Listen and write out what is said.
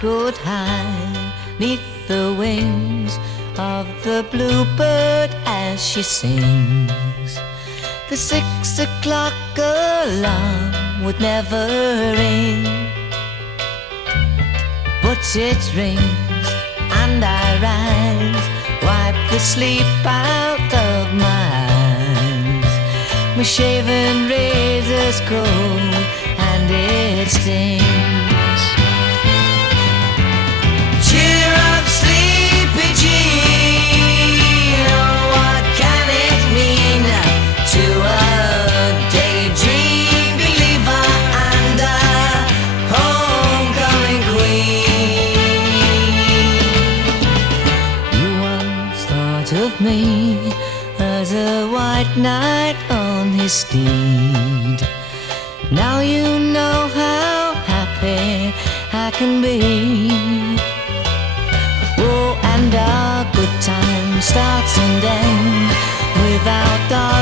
could hide neath the wings of the bluebird as she sings. The 6 o'clock alarm would never ring, but it rings and I rise, wipe the sleep out of my eyes. My shaven razor's cold and it stings. Cheer up, sleepy Jean, oh, what can it mean to a daydream believer and a homecoming queen? You once thought of me as a white knight on his steed. Now you know how happy I can be. Oh, and our good time starts and ends without our